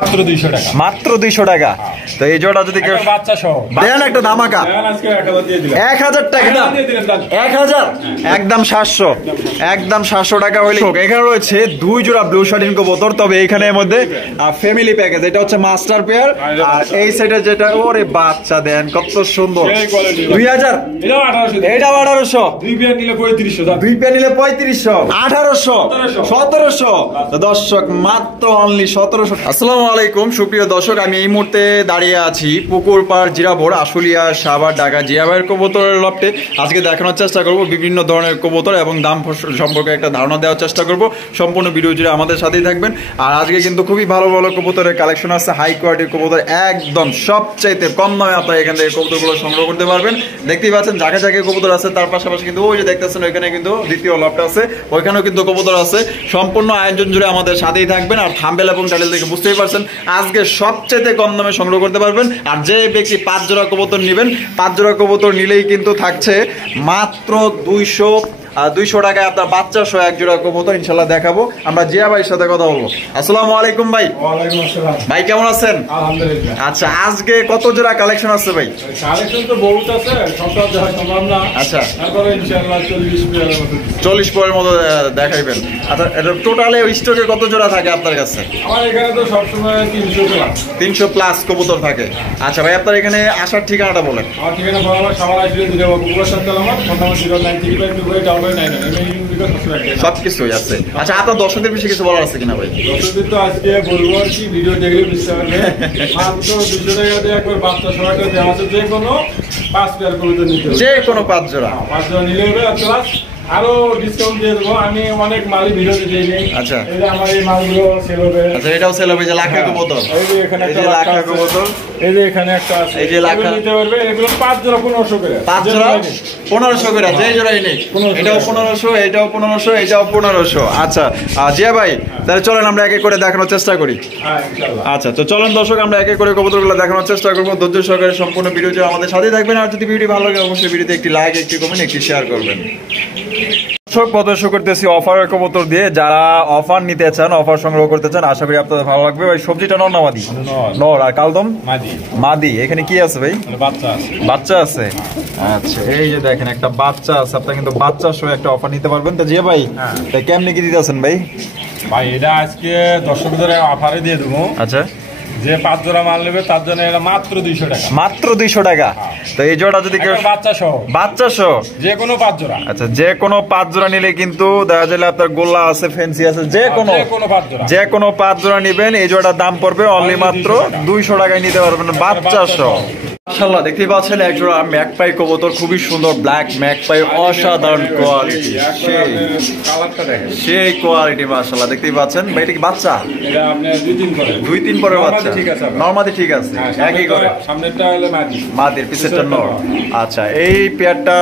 মাত্র 200 টাকা, মাত্র 200 টাকা। তো এই জোড়া যদি কেউ বাচ্চা সহ দেন একটা ধামাকা, 1000 টাকা, 1000 একদম 700, একদম 700 টাকা হইলে। এখানে রয়েছে 2 জোড়া ব্লু শার্টিন কবুতর, তবে এখানে এর মধ্যে ফ্যামিলি প্যাকেজ, এটা হচ্ছে মাস্টার পেয়ার, আর এই সাইডে যেটা ওরে বাচ্চা দেন কত সুন্দর, 2000, এটা 1800, 2 পেয়ার নিলে 3500, 2 পেয়ার নিলে 3500, 1800, 1700। দর্শক মাত্র অনলি 1700। আসসালামু আলাইকুম সুপ্রিয় দর্শক, আমি এই মুহূর্তে দাঁড়িয়ে আছি পুকুর পাড় জিরাবর আশুলিয়া সাভার ঢাকা জিয়া ভাইয়ের কবুতরের লফটে। আজকে দেখানোর চেষ্টা করব বিভিন্ন ধরনের কবুতর এবং দাম সম্পর্কে একটা ধারণা দেওয়ার চেষ্টা করব। সম্পূর্ণ ভিডিও জুড়ে আমাদের সাথেই থাকবেন। আর আজকে কিন্তু খুবই ভালো ভালো কবুতরের কালেকশন আছে, হাই কোয়ালিটির কবুতর, একদম সবচাইতে কম দামে আপনারা এখান থেকে কবুতরগুলো সংগ্রহ করতে পারবেন। দেখতেই পাচ্ছেন জায়গায় জায়গায় কবুতর আছে, তার পাশাপাশি কিন্তু ওই যে দেখতেছেন ওইখানে কিন্তু দ্বিতীয় লফট আছে, ওইখানেও কিন্তু কবুতর আছে। সম্পূর্ণ আয়োজন জুড়ে আমাদের সাথেই থাকবেন। আর থাম্বনেল এবং টাইটেল থেকে বুঝতেই পারছেন আজকে সবচেয়ে কম দামে সংগ্রহ করতে পারবেন। আর যে ব্যক্তি 5 জোড়া কবুতর নেবেন, 5 জোড়া কবুতর নিলেই কিন্তু থাকছে মাত্র 200 টাকায় আপনার বাচ্চা সহ 1 জোড়া কবুতর ইনশাল্লাহ দেখাবো। আমরা জিয়া ভাইয়ের সাথে কথা বলবো। আসসালামু আলাইকুম ভাই। ওয়ালাইকুম আসসালাম ভাই, কেমন আছেন? আলহামদুলিল্লাহ। আচ্ছা, আজকে কত জোড়া কালেকশন আছে ভাই? কালেকশন তো বহুত আছে, সবটা দেখা সম্ভব না। আচ্ছা, তারপরে ইনশাআল্লাহ 40 পেয়ারের মতো 40 পরের মতো দেখাইবেন। আচ্ছা, এটা টোটালে স্টকে কত জোড়া থাকে আপনার কাছে? আমার এখানে তো সবসময় 300 প্লাস 300 প্লাস কবুতর থাকে। আচ্ছা ভাই, আপনার এখানে আসার ঠিকানাটা বলেন। আমার ঠিকানা বরাবর সাভার আসলে দিলে পুকুর সাথে আমার ফোন নাম্বার 09352899 সবকিছুই আছে। আচ্ছা, আপনার দর্শকদের বিষয়ে কিছু বলার আছে কিনা ভাই? দর্শকদের তো আজকে বলবো আর কি, ভিডিও দেখলে বুঝতে পারবে। মাত্র 200 টাকা দিয়ে একবার বাচ্চা সবাইকে দেওয়া আছে, যে কোনো 5 পেয়ার কবুতর নিতে হবে, যে কোনো 5 জোড়া। 5 জোড়া নিলে হবে। প্লাস আরো ডিসকাউন্ট দিয়ে দেবো। আমি অনেক মালই ভিডিওতে দিয়ে দিই। আচ্ছা, এই যে আমার এই মালগুলো সেল হবে। আচ্ছা, এটাও সেল হবে, যে লাখা কবুতর, এই যে এখানে একটা লাখা কবুতর, এই যে এখানে একটা আছে, এই যে লাখা নিতে পারবে। এগুলো 5 জোড়া 1500 করে, 5 জোড়া 1500 করে, যে জোড়াই নেই। এটাও 1500, এটাও 1500, এটাও 1500। আচ্ছা জিয়া ভাই, তাহলে চলেন আমরা এক এক করে দেখানোর চেষ্টা করি। হ্যাঁ ইনশাআল্লাহ। আচ্ছা, তো চলেন দর্শক, আমরা এক এক করে কবুতরগুলো দেখানোর চেষ্টা করবো। ধৈর্য সহকারে সম্পূর্ণ ভিডিও জুড়ে আমাদের সাথেই থাকবেন। আর যদি ভিডিও ভালো লাগে অবশ্যই ভিডিওতে একটি লাইক, একটি কমেন্ট, একটি শেয়ার করবেন। প্রদর্শন করতেছি অফারের কবুতর দিয়ে। যারা অফার নিতে চান, অফার সংগ্রহ করতে চান, আশা করি আপনাদের ভালো লাগবে। ভাই সবজিটা নর না মাদি? নর। আর কালদম মাদি। এখানে কি আছে ভাই? বাচ্চা আছে। আচ্ছা, এই যে দেখেন একটা বাচ্চা আছে, আপনারা কিন্তু বাচ্চা সহ একটা অফার নিতে পারবেন। তো জিয়া ভাই, তাই কেমনে কি দিতেছেন ভাই? ভাই এটা আজকে দর্শকদের অফারে দিয়ে দেবো। আচ্ছা, যে 5 জোড়া মাল নেবে তার জন্য এটা মাত্র 200 টাকা, মাত্র 200 টাকা। তো এই জোড়া যদি কেউ বাচ্চা সহ, বাচ্চা সহ যে কোনো 5 জোড়া। আচ্ছা, যে কোনো 5 জোড়া নিলে কিন্তু দেখা যায় আপনার গোল্লা আছে, ফ্যান্সি আছে, যে কোনো 5 জোড়া, যে কোনো 5 জোড়া নিবেন। এই জোড়ার দাম পড়বে অনলি মাত্র 200 টাকায় নিতে পারবেন বাচ্চা সহ। মাশাআল্লাহ, দেখতেই পাচ্ছেন এক জোড়া ম্যাকপাই কবুতর, খুবই সুন্দর ব্ল্যাক ম্যাকপাই, অসাধারণ কোয়ালিটি, কালারটা দেখেন, সেই কোয়ালিটি মাশাআল্লাহ। দেখতেই পাচ্ছেন ভাই, এটা কি বাচ্চা? এটা আপনি 2-3 করে, 2-3 পরের বাচ্চা। ঠিক আছে, নরমালি ঠিক আছে, একই করে। সামনেরটা হলো মাদি, মাদির পিছেরটা নর। আচ্ছা, এই পেয়ারটা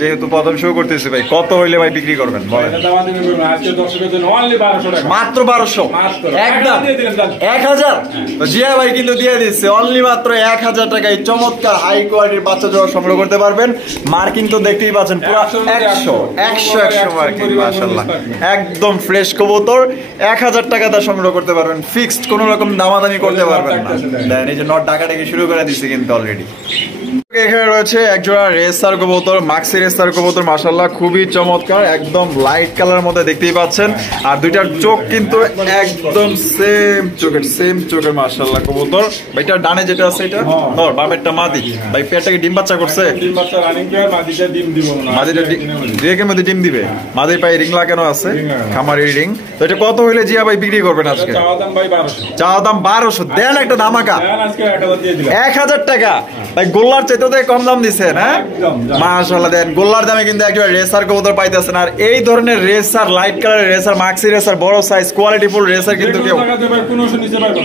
যেহেতু প্রথম শুরু করতেছি ভাই, কত হইলে ভাই বিক্রি করবেন বলেন? এটা দাম দিবেন আজকে দর্শকদের জন্য অনলি 1200 টাকা, মাত্র 1200, একদম 1000। তো জিয়া ভাই কিন্তু দিয়ে দিচ্ছে অনলি মাত্র 1000 টাকায় চমৎকার হাই কোয়ালিটির বাচ্চা জোড়া সংগ্রহ করতে পারবেন। মার্কিং তো দেখতেই পাচ্ছেন পুরো 100 মার্কিং মাশাআল্লাহ, একদম ফ্রেশ কবুতর। 1000 টাকা দা সংগ্রহ করতে পারবেন, ফিক্সড, কোনো রকম দামাদামি করতে পারবেন না। দেন এই যে নট ডাকাটাকে শুরু করে দিচ্ছে কিন্তু অলরেডি। এখানে রয়েছে এক জোড়া রেসার কবুতর, মাক্সি রেসার কবুতর মাশাআল্লাহ, খুবই চমৎকার, একদম লাইট কালারের মধ্যে দেখতেই পাচ্ছেন। আর দুইটার চোখ কিন্তু একদম সেম চোখের মাশাআল্লাহ কবুতর। ভাইটার ডানে যেটা আছে এটা নর, বামেরটা মাদি। ভাই পেয়ারটা কি ডিম বাচ্চা করছে? ডিম বাচ্চা রানিং পেয়ার, মাদিটা ডিম দিব না, মাদিটা ডিরেকের মধ্যে ডিম দিবে। মাদির পায়ে রিং লাগানো আছে, খামারি রিং। তো এটা কত হইলে জিয়া ভাই বিক্রি করবেন আজকে? চাওয়া দাম ভাই 1200, চাওয়া দাম 1200। দেন একটা ধামাকা, আজকে 1000 দিয়ে দিলাম, 1000 টাকা। ভাই গোল্লার চাইতে কম দাম দিচ্ছেন, হ্যাঁ মাশাআল্লাহ। দেন গোল্লার দামে কিন্তু একটা রেসার কবুতর পাইতেছেন। আর এই ধরনের রেসার, লাইট কালারের রেসার, মাক্সি রেসার, বড় সাইজ কোয়ালিটিফুল রেসার কিন্তু কেউ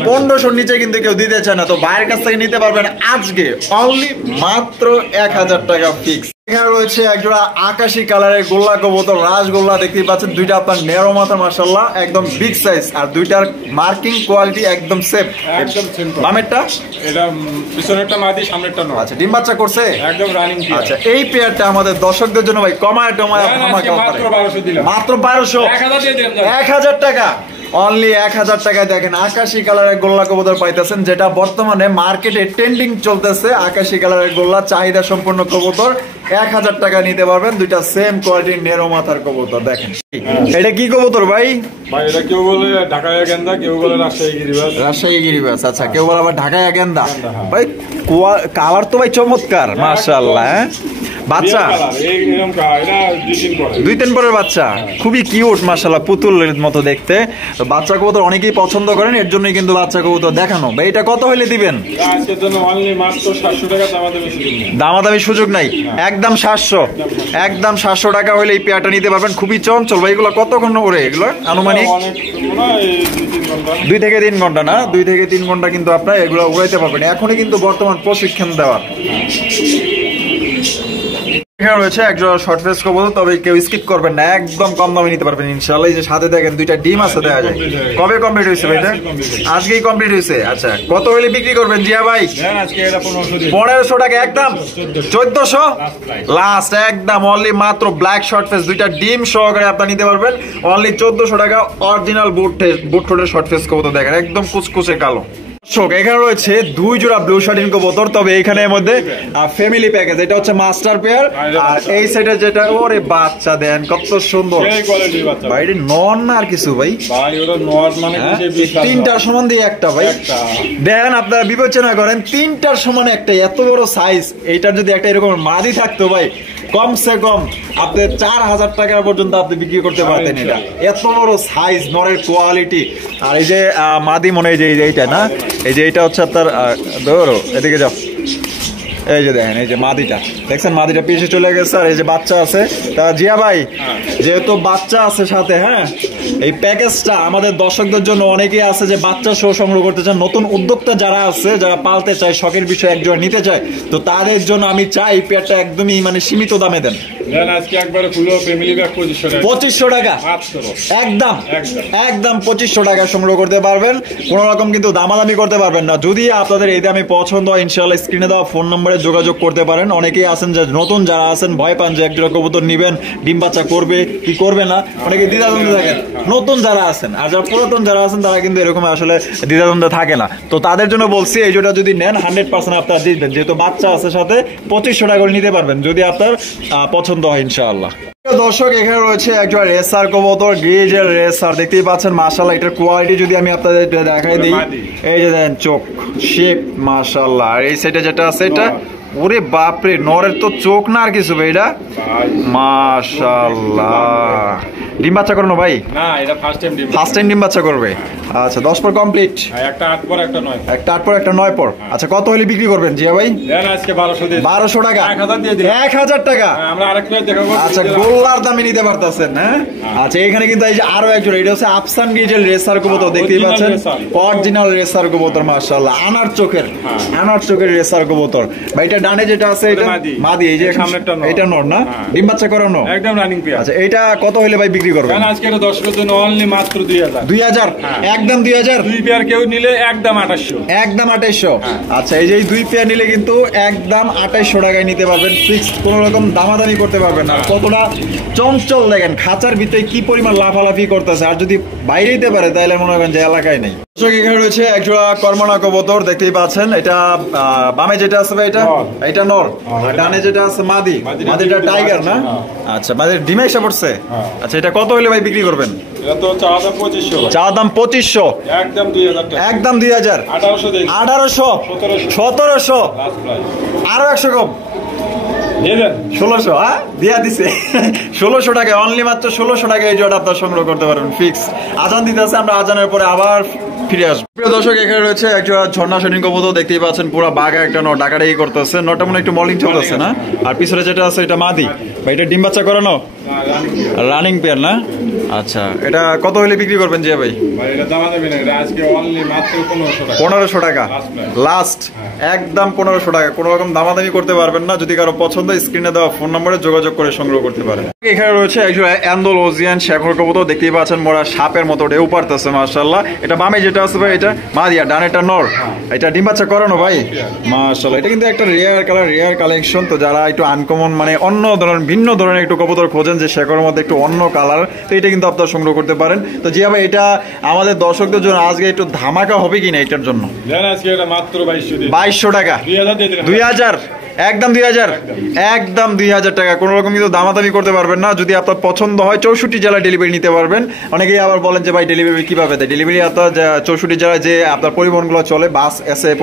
1500 নিচে কিন্তু কেউ দিতে চায় না। তো ভাইয়ের কাছ থেকে নিতে পারবেন আজকে অনলি মাত্র 1000 টাকা ফিক্স। এখানে রয়েছে একজোড়া আকাশি কালারের গোল্লা কবুতর, রাজগোল্লা। দেখতেই পাচ্ছেন দুইটা আপনার নেরো মাথা মাশাআল্লাহ, একদম বিগ সাইজ। আর দুইটার মার্কিং কোয়ালিটি একদম সেম, একদম সেম। বামেরটা এটা পিছনেরটা মাদি, সামনেরটা নর। আচ্ছা, ডিম বাচ্চা করছে, একদম রানিং পেয়ার। আচ্ছা, এই পেয়ারটা আমাদের দর্শকদের জন্য ভাই কমায় মাত্র 1200 দিলাম, মাত্র 1200, 1000 দিয়ে দিলাম। 1000 টাকা। অনলি 1000 টাকায় দেখেন আকাশি কালারের গোল্লা কবুতর পাইতেছেন, যেটা বর্তমানে মার্কেটে ট্রেন্ডিং চলতেছে। আকাশি কালারের গোল্লা চাহিদা সম্পূর্ণ কবুতর 1000 টাকা নিতে পারবেন। দুইটা সেম কোয়ালিটির নেরো মাথার কবুতর দেখেন। এটা কি কবুতর ভাই? ভাই এটা কেউ বলে ঢাকায় গেন্দা, কেউ বলে রাজশাহী গিরিবাজ। রাজশাহী গিরিবাজ, আচ্ছা। কেউ বলে আবার ঢাকায় গেন্দা। ভাই কালার তো ভাই চমৎকার, মাশাআল্লাহ। বাচ্চা দুই তিন পরের বাচ্চা, খুবই কিউট মাশাআল্লাহ, পুতুলের মতো দেখতে। তো বাচ্চা কবুতর অনেকেই পছন্দ করেন, এর জন্যই কিন্তু বাচ্চা কবুতর দেখানো। ভাই এটা কত হইলে দিবেন? আজকের জন্য অনলি মাত্র 700 টাকা, দামাদামি সুযোগ নাই, একদম 700, একদম 700 টাকা হইলে এই পেয়ারটা নিতে পারবেন। খুবই চঞ্চল ভাই। এগুলো কতক্ষণ ওরে? এগুলো আনুমানিক 2 থেকে 3 ঘন্টা না? 2 থেকে 3 ঘন্টা কিন্তু আপনারা এগুলো উড়াইতে পারবেন। এখনই কিন্তু বর্তমান প্রশিক্ষণ দেওয়ার। এখানে রয়েছে একজোড়া শর্ট ফেস কবুতর, তবে কেউ স্কিপ করবেন না, একদম কম দামে নিতে পারবেন ইনশাআল্লাহ। এই যে সাথে দেখেন দুইটা ডিম আছে, দেখা যায়। কবে কমপ্লিট হয়েছে ভাই? আজকেই কমপ্লিট হয়েছে। আচ্ছা, কত হইলে বিক্রি করবেন জিয়া ভাই? 1500 টাকা, একদম 1400 লাস্ট, একদম অনলি মাত্র ব্ল্যাক শর্ট ফেস দুইটা ডিম সহকারে আপনারা নিতে পারবেন অনলি 1400 টাকা। অরিজিনাল বুট ঠোঁটের শর্ট ফেস কবুতর দেখেন, একদম কুচকুচে কালো। এখানে রয়েছে 2 জোড়া ব্লু শার্টিন কবুতর, তবে এখানে এর মধ্যে ফ্যামিলি প্যাকেজ। এটা হচ্ছে মাস্টার পেয়ার, আর এই সাইডে যেটা, ওরে বাচ্চা দেন কত সুন্দর ভাই। এটা নর না আর কিছু ভাই? তিনটার সমান দিয়ে একটা ভাই দেন, আপনারা বিবেচনা করেন তিনটার সমান একটা, এত বড় সাইজ। এইটার যদি একটা এরকম মাদি থাকতো ভাই, কমসে কম আপনি 4000 টাকা পর্যন্ত আপনি বিক্রি করতে পারতেন। এটা এত বড় সাইজ, নরের কোয়ালিটি। আর এই যে মাদি মনে হয় যে এইটা না, এই যে এটা হচ্ছে আপনার, ধরো এদিকে যাও, এই যে দেখেন, এই যে মাদিটা দেখছেন, মাদিটা পিছিয়ে চলে গেছে। আর এই যে বাচ্চা আছে। তা জিয়া ভাই, যেহেতু বাচ্চা আছে সাথে, হ্যাঁ, এই প্যাকেজটা আমাদের দর্শকদের জন্য অনেকেই আছে যে বাচ্চা শো সংগ্রহ করতে চান, নতুন উদ্যোক্তা যারা আছে, যারা পালতে চায়, শখের বিষয়ে একজোড়া নিতে চায়, তো তাদের জন্য আমি চাই এই পেয়ারটা একদমই মানে সীমিত দামে দেন। আজকে একবারে ফুল ফ্যামিলি প্যাক 2500 টাকা, একদম একদম 2500 টাকা সংগ্রহ করতে পারবেন। কোন রকম কিন্তু দামাদামি করতে পারবেন না। যদি আপনাদের এই দামে পছন্দ হয়, ইনশাআল্লাহ স্ক্রিনে দেওয়া ফোন নম্বরে যোগাযোগ করতে পারেন। অনেকেই আছেন যে নতুন যারা আছেন ভয় পান যে একজোড়া কবুতর নিবেন, ডিম বাচ্চা করবে কি করবে না, অনেকে দ্বিধাদ্বন্দ্বে থাকেন। নতুন যারা আছেন, আর যারা পুরাতন যারা আছেন, তারা কিন্তু এরকম আসলে দ্বিধাদ্বন্দ্বে থাকে না। তো তাদের জন্য বলছি, এই জোড়া যদি নেন 100% আপনারা দিবেন, যেহেতু বাচ্চা আছে সাথে 2500 টাকা করে নিতে পারবেন যদি আপনার পছন্দ হয় ইনশাআল্লাহ। দর্শক, এখানে রয়েছে একজোড়া রেসার কবুতর, গ্রিজের রেসার, দেখতেই পাচ্ছেন মাশাআল্লাহ। এটার কোয়ালিটি যদি আমি আপনাদের দেখাই দিই, এই যে দেখেন চোখ শেপ মাশাআল্লাহ। আর এই সাইডে যেটা আছে এটা, ওরে বাপরে, নরের তো চোখ না আর কিছু ভাই। এটা মাশাআল্লাহ। ডিম বাচ্চা করানো ভাই? না, এটা ফার্স্ট টাইম ডিম বাচ্চা করবে। আচ্ছা, 10 পর কমপ্লিট, একটা 8 পর একটা 9, একটা 8 পর একটা 9 পর। আচ্ছা, কত হলে বিক্রি করবেন জিয়া ভাই? দেন আজকে 1200 টাকা, 1000 দিয়ে দিন। 1000 টাকা। আমরা আরেকটা দেখাবো। আচ্ছা, গোল্লার দামে নিতে পারতেছেন। হ্যাঁ, আচ্ছা, এখানে কিন্তু এই যে আরো একজোড়া, এটা হচ্ছে আফসান গ্রিজেল রেসার কবুতর, দেখতেই পাচ্ছেন, অরিজিনাল রেসার কবুতর মাশাআল্লাহ। আনার চোখের রেসার কবুতর ভাই। এটা ডানে যেটা আছে এটা মাদি, এই যে সামনেরটা এটা নর না? ডিম বাচ্চা করানো, একদম রানিং পেয়ার। আচ্ছা, এটা কত হলে ভাই বিক্রি করবেন? আজকে এটা দর্শকের জন্য অনলি মাত্র 2000, একদম 2000। দুই পেয়ার কেউ নিলে একদম 2800, একদম 2800। আচ্ছা, এই যে দুই পেয়ার নিলে কিন্তু একদম 2800 টাকায় নিতে পারবেন, ফিক্স, কোনো রকম দামাদামি করতে পারবেন না। কতটা চঞ্চল দেখেন, খাঁচার ভিতরে কি পরিমাণ লাফালাফি করতেছে। আর যদি বাইরে দিতে পারে তাহলে মনে করেন যে এলাকায় নেই। এখানে রয়েছে একজোড়া কর্মনা কবুতর, দেখতেই পাচ্ছেন। এটা বামে যেটা আছে ভাই, এটা নর, ডানে যেটা আছে মাদি। মাদিটা টাইগার না? আচ্ছা, মাদির ডিমে এসে পড়ছে। আচ্ছা, এটা কত হলে ভাই বিক্রি করবেন? এটা তো চাওয়া দাম 2500, চাওয়া দাম 2500, একদম 2000 টাকা, একদম 2000, 1800, 1700, আরো 100 কম, 1600। হ্যাঁ, দিয়া দিছে 1600 টাকা, অনলি মাত্র 1600 টাকা এই জোড়া আপনার সংগ্রহ করতে পারবেন ফিক্স। আজান দিতে আছে, আমরা আজানের পরে আবার ফিরে আসবো। প্রিয় দর্শক, এখানে রয়েছে একটা ঝর্ণা শাইনিং কবুতর, দেখতেই পাচ্ছেন, পুরো বাঘা একটা নর, ডাকাডাকি করতেছে। নটা মনে একটু মলিং চলতেছে না? আর পিছনে যেটা আছে এটা মাদি ভাই। এটা ডিম বাচ্চা করানো, রানিং পেয়ার না? আচ্ছা, এটা কত হলে বিক্রি করবেন জিয়া ভাই? 1500 টাকা লাস্ট, একদম 1500 টাকা। কোনো রকম দামাদামি করতে পারবেন না। যদি কারো পছন্দ, স্ক্রিনে দেওয়া ফোন নম্বরে যোগাযোগ করে সংগ্রহ করতে পারেন। এখানে রয়েছে একজন অ্যান্ডালুসিয়ান শেখর কবুতর, দেখতেই পাচ্ছেন, মোরা সাপের মতো ঢেউ পারতেছে মাশাআল্লাহ। এটা বামে যেটা আছে ভাই, এটা মাদিয়া, ডানেটা নর। এটা ডিম বাচ্চা করানো ভাই মাশাআল্লাহ। এটা কিন্তু একটা রেয়ার কালেকশন। তো যারা একটু আনকমন, মানে অন্য ধরনের, ভিন্ন ধরনের একটু কবুতর খোঁজেন, চাচ্ছেন যে শেকড়ের মধ্যে একটু অন্য কালার, তো এটা কিন্তু আপনারা সংগ্রহ করতে পারেন। তো জিয়া ভাই এটা আমাদের দর্শকদের জন্য আজকে একটু ধামাকা হবে কিনা এটার জন্য? আজকে এটা মাত্র 2200 টাকা। 2000 একদম 2000, একদম 2000 টাকা। কোনো রকম কিন্তু দামাদামি করতে পারবেন না। যদি আপনার পছন্দ হয় 64 জেলায় ডেলিভারি নিতে পারবেন। অনেকেই আবার বলেন যে ভাই ডেলিভারি কিভাবে দেয়? ডেলিভারি আপনার 64 জেলায় যে আপনার পরিবহনগুলো চলে, বাস এসএ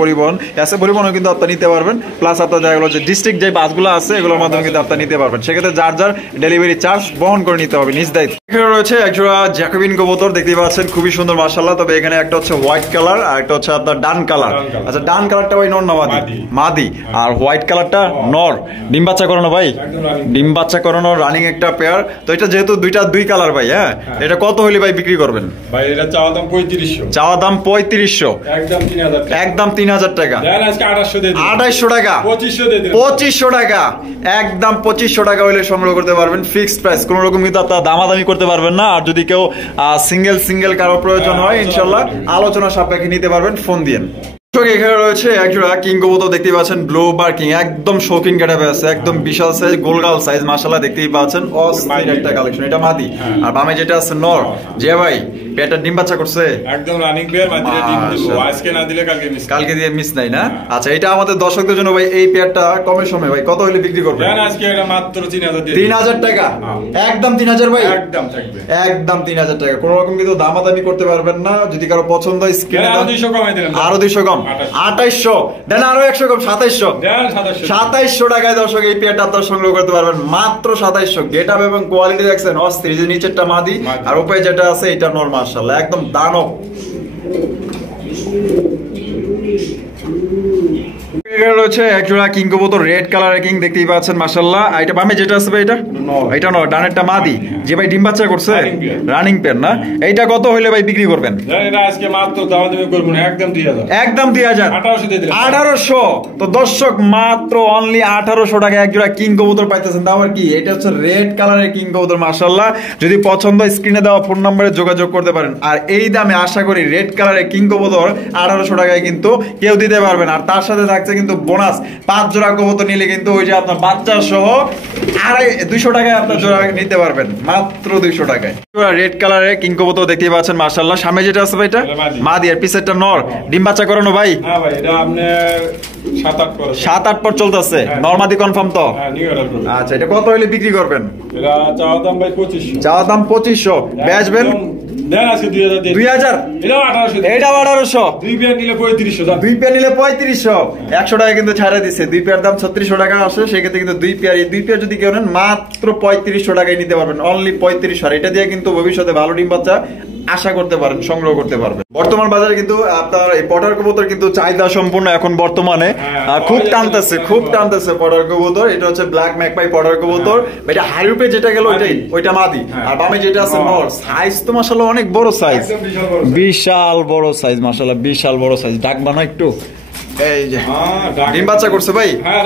পরিবহনও কিন্তু আপনার নিতে পারবেন। প্লাস আপনার দেখা গেলো যে ডিস্ট্রিক্ট যে বাসগুলো আছে এগুলোর মাধ্যমে কিন্তু আপনার নিতে পারবেন। সেক্ষেত্রে যার যার ডেলিভারি চার্জ বহন করে নিতে হবে নিজ দায়িত্ব। এখানে রয়েছে একজোড়া জ্যাকোবিন কবুতর, দেখতে পাচ্ছেন খুবই সুন্দর মাশাআল্লাহ। তবে এখানে একটা হচ্ছে হোয়াইট কালার আর একটা হচ্ছে আপনার ডান কালার। আচ্ছা, ডান কালারটা ভাই নর না মাদি, আর হোয়াইট কালারটা নর। ডিম বাচ্চা করানো ভাই, ডিম বাচ্চা করানো রানিং একটা পেয়ার। তো এটা যেহেতু দুই কালার ভাই, হ্যাঁ এটা কত হলে ভাই বিক্রি করবেন? ভাই এটা চাওয়া দাম 3500। চাওয়া দাম 3500, একদম 3000 টাকা। একদম 3000 টাকা। আজকে 2800 দিয়ে দিন। 2800 টাকা, 2500 দিয়ে দিন। 2500 টাকা, একদম 2500 টাকা হলে সংগ্রহ করতে পারবেন। ফিক্সড প্রাইস, কোনো রকম কিন্তু আপনারা দামাদামি করতে পারবেন না। আর যদি কেউ সিঙ্গেল কারো প্রয়োজন হয় ইনশাল্লাহ আলোচনা সাপেক্ষে নিতে পারবেন, ফোন দিয়েন। এখানে রয়েছে একজোড়া কিং কবুতর, দেখতে পাচ্ছেন ব্লু বার্কিং, একদম শৌখিন গেটাপে আছে, একদম বিশাল সাইজ, গোলগাল সাইজ মাশাআল্লাহ, দেখতেই পাচ্ছেন অস্থির একটা কালেকশন। এটা মাদি, আর বামে যেটা আছে নর। জিয়া ভাই পেয়ারটা ডিম বাচ্চা করছে? একদম রানিং পেয়ার, মাদিরে ডিম দিব। আজকে না দিলে কালকে দিয়ে মিস নাই না? আচ্ছা, এটা আমাদের দর্শকদের জন্য ভাই এই পেয়ারটা কমের সময় ভাই কত হলে বিক্রি করবেন? আজকে এটা মাত্র 3000 দিয়ে। 3000 টাকা, একদম 3000 ভাই, একদম থাকবে, একদম 3000 টাকা। কোনো রকম কিন্তু দামাদামি করতে পারবেন না। যদি কারো পছন্দ হয় স্ক্রিনে আরো 200 কমাই দিলাম, আরো 200 কম, 2800 দেন, আরো 100 কম, 2700 দেন। 2700 টাকায় দর্শক এই পেয়ারটা আপনারা সংগ্রহ করতে পারবেন মাত্র 2700। গেটআপ এবং কোয়ালিটি দেখছেন অস্থির। যে নিচেরটা মাদি আর উপরে যেটা আছে এটা নর, মাশাআল্লাহ একদম দানব। রয়েছে একজোড়া কিং কবুতর, রেড কালার কিং, দেখতেই পাচ্ছেন মাশাআল্লাহ। এটা বামে যেটা আছে ভাই এটা নর, ডানেরটা মাদি। যে ভাই ডিম বাচ্চা করছে রানিং পেয়ার না? এইটা কত হইলে ভাই বিক্রি করবেন? এটা আজকে মাত্র দামাদামি করব না, একদম 2000, একদম 2000, 1800 দিয়ে দিলাম। 1800। তো দর্শক মাত্র অনলি 1800 টাকা একজোড়া কিং কবুতর পাইতেছেন। তাও আর কি, এটা হচ্ছে রেড কালারের কিং কবুতর মাশাআল্লাহ। যদি পছন্দ হয় স্ক্রিনে দেওয়া ফোন নম্বরে যোগাযোগ করতে পারেন। আর এই দামে আশা করি রেড কালারের কিং কবুতর 1800 টাকায় কিন্তু কেউ দিতে পারবেন। আর তার সাথে থাকছে কিন্তু বোনাস, 5 জোড়া কবুতর নিলে কিন্তু ওই যে আপনার বাচ্চা সহ 200 টাকায় আপনার জোড়া নিতে পারবেন মাত্র 200 টাকায়। রেড কালারের কিং কবুতর দেখতে পাচ্ছেন মাশাআল্লাহ। সামনে যেটা আছে ভাই এটা মাদি, আর পিছেরটা নর। ডিম বাচ্চা করানো ভাই? হ্যাঁ ভাই, এটা আপনি 7-8 পর চলতেছে। নর মাদি কনফার্ম তো? আচ্ছা, এটা কত হইলে বিক্রি করবেন? এটা চাওয়া দাম ভাই 2500। চাওয়া দাম 2500, বেচবেন? দেন আজকে 2000 2000, এটা 1800, এটা 1800। দুই পেয়ার নিলে 3500, দুই পেয়ার নিলে 3500, 100 টাকা কিন্তু ছাড়া দিচ্ছে। দুই পেয়ার দাম 3600 টাকা আসে, সেক্ষেত্রে কিন্তু দুই পেয়ার যদি কেউ নেন মাত্র 3500 টাকায় নিতে পারবেন, অনলি 3500। আর এটা দিয়ে কিন্তু ভবিষ্যতে ভালো ডিম বাচ্চা আশা করতে পারেন, সংগ্রহ করতে পারবেন। বর্তমান বাজারে কিন্তু আপনার এই পটার কবুতর কিন্তু চাহিদা সম্পূর্ণ এখন বর্তমানে খুব টানতেছে পটার কবুতর। এটা হচ্ছে ব্ল্যাক ম্যাকপাই পটার কবুতর। এটা হাইরুপে যেটা গেল ওইটা মাদি, আর বামে যেটা আছে নর। সাইজ তো মাশাআল্লাহ অনেক বড় সাইজ, বিশাল বড় সাইজ মাশাআল্লাহ, বিশাল বড় সাইজ। ডাক বানা একটু। এই যে ডিম বাচ্চা করছে ভাই? হ্যাঁ,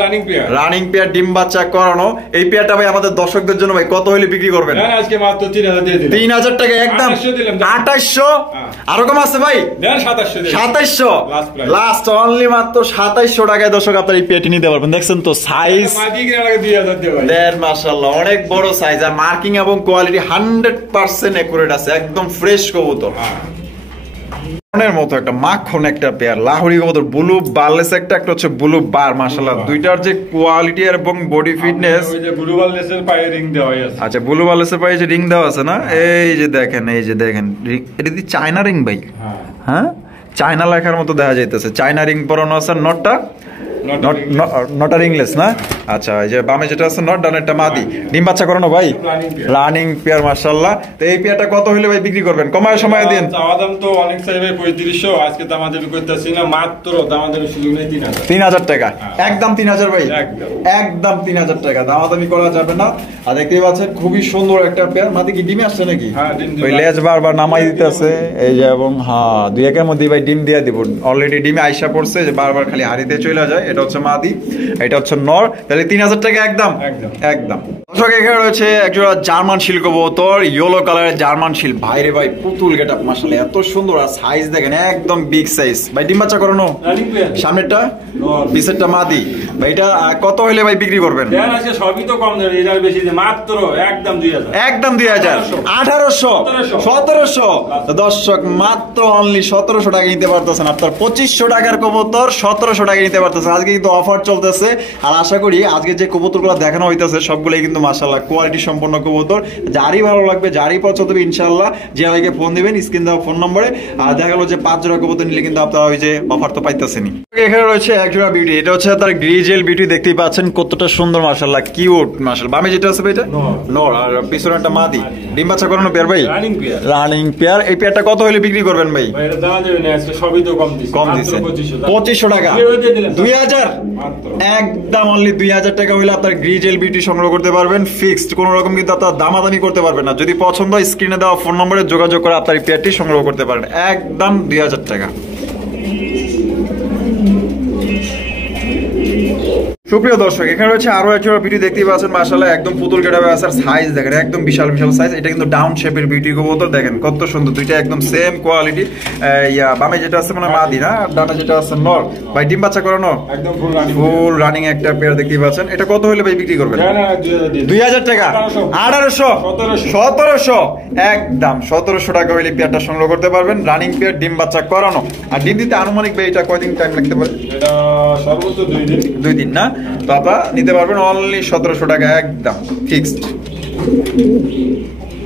রানিং পেয়ার, ডিম বাচ্চা করানো। এই পেয়ারটা ভাই আমাদের দর্শকদের জন্য ভাই কত হইলে বিক্রি করবেন? আজকে মাত্র 3000 দিয়ে দিলাম। 3000 টাকা, একদম 2800। আরো কম আছে ভাই? 2700 লাস্ট, অনলি মাত্র 2700 টাকায় দর্শক আপনার এই পেয়ারটি নিতে পারবেন। দেখছেন তো সাইজ, দেন মাশাআল্লাহ অনেক বড় সাইজ। আর মার্কিং এবং কোয়ালিটি 100% একুরেট আছে, একদম ফ্রেশ কবুতর। মতো একটা মাখন একটা পেয়ার লাহোরি কবুতর, ব্লু বারলেস একটা হচ্ছে ব্লু বার মাশাআল্লাহ। দুইটার যে কোয়ালিটি এবং বডি ফিটনেস, ওই যে ব্লু বারলেসের পায়ে রিং দেওয়া আছে। আচ্ছা, ব্লু বারলেসের পায়ে যে রিং দেওয়া আছে না, এই যে দেখেন এটা কি চায়না রিং ভাই? হ্যাঁ, চায়না লেখার মতো দেখা যাইতেছে। চায়না রিং পরানো আছে। নটটা নটার ইংলিশ না? আচ্ছা, এই যে বামে যেটা আছে নট, ডানেরটা মাদি। ডিম বাচ্চা করানো ভাই? রানিং পেয়ার মাশাআল্লাহ। তো এই পেয়ারটা কত হইলে ভাই বিক্রি করবেন? কমায় সময় দিন। চাওয়া দাম তো অনেক চাই ভাই 3500, আজকে দামাদামি করতেছি না, মাত্র দামাদামি সুযোগ নেই 3000। 3000 টাকা, একদম 3000 ভাই, একদম 3000 টাকা, দামাদামি করা যাবে না। আর দেখতেই পাচ্ছেন খুবই সুন্দর একটা পেয়ার। মাদি কি ডিমে আসছে নাকি? ওই লেজ বারবার নামাই দিতেছে এই যে, এবং হ্যাঁ 2-1 এর মধ্যে ভাই ডিম দিয়ে দিব। অলরেডি ডিমে আইসা পড়ছে, যে বারবার খালি হাড়িতে চলে যায়। এটা হচ্ছে মাদি, এটা হচ্ছে নর, তাহলে 3000 টাকা একদম একদম। একদম। দর্শক এখানে রয়েছে একজোড়া জার্মান শিল কবুতর, ইয়েলো কালারের জার্মান শিল। ভাইরে ভাই পুতুল গেটআপ মাশাআল্লাহ, এত সুন্দর আর সাইজ দেখেন একদম বিগ সাইজ। ভাই ডিম বাচ্চা করানো, রানিং পেয়ার। সামনেরটা নর। পিছেরটা মাদি। ভাই এটা কত হইলে ভাই বিক্রি করবেন? দেন আজকে সবই তো কম দেন, এটার বেশি যে মাত্র একদম 2000। একদম 2000, 1800, 1700। দর্শক মাত্র অনলি 1700 টাকা নিতে পারতেছেন। আপনার 2500 টাকার কবুতর 1700 টাকা নিতে পারতেছেন। আজকে কিন্তু অফার চলতেছে, আর আশা করি আজকে যে কবুতরগুলো দেখানো হইতেছে সবগুলোই কিন্তু মাশাআল্লাহ কোয়ালিটি সম্পন্ন কবুতর। যারই ভালো লাগবে, যারই পছন্দ হবে ইনশাআল্লাহ যে ভাইকে ফোন দিবেন স্ক্রিন দেওয়া ফোন নম্বরে। আর দেখা গেল যে 5 জোড়া কবুতর নিলে কিন্তু আপনারা ওই যে অফার তো পাইতেছেনই। এখানে রয়েছে এক জোড়া বিউটি, এটা হচ্ছে তার গ্রিজেল বিউটি। দেখতেই পাচ্ছেন কতটা সুন্দর মাশাআল্লাহ, কিউট মাশাআল্লাহ। বামে যেটা আছে এটা নর, আর পিছনে একটা মাদি। ডিম বাচ্চা করানো পেয়ার ভাই, রানিং পেয়ার। Running pair. এই পেয়ারটা কত হলে বিক্রি করবেন ভাই? ভাই এটা দাম দেবেন আজকে সবই তো কম দিছে। কম মাত্র দিছে 2500 2500 টাকা, 2000 মাত্র। একদম অনলি 2000 টাকা হইলে আপনার গ্রিজেল বিউটি সংগ্রহ করতে পারবেন ফিক্সড। কোনো রকম কিন্তু আপনার দামাদামি করতে পারবেন না। যদি পছন্দ হয় স্ক্রিনে দেওয়া ফোন নম্বরে যোগাযোগ করে আপনার এই পেয়ারটি সংগ্রহ করতে পারেন একদম 2000 টাকা। সুপ্রিয় দর্শক এখানে রয়েছে আরো একটা বিউটি, দেখতেই পাচ্ছেন মাশাআল্লাহ একদম পুতুল গেটাবে আছে। সাইজ দেখেন একদম বিশাল বিশাল সাইজ। এটা কিন্তু ডাউন শেপের বিউটি কবুতর, দেখেন কত সুন্দর, দুইটা একদম সেম কোয়ালিটি। বামে যেটা আছে মানে মাদি না, ডানে যেটা আছে নর। ভাই ডিম বাচ্চা করানো, একদম ফুল রানিং। ফুল রানিং একটা পেয়ার দেখতেই পাচ্ছেন। এটা কত হলে ভাই বিক্রি করবেন? দেন 2000 দিয়ে। 2000 টাকা, 1800, 1700, একদম 1700 টাকা হইলে পেয়ারটা সংগ্রহ করতে পারবেন। রানিং পেয়ার, ডিম বাচ্চা করানো। আর ডিম দিতে আনুমানিক ভাই এটা কয়দিন টাইম লাগতে পারে? এটা সর্বোচ্চ 2 দিন। 2 দিন না? তো আপনারা নিতে পারবেন অনলি 1700 টাকা একদম ফিক্সড।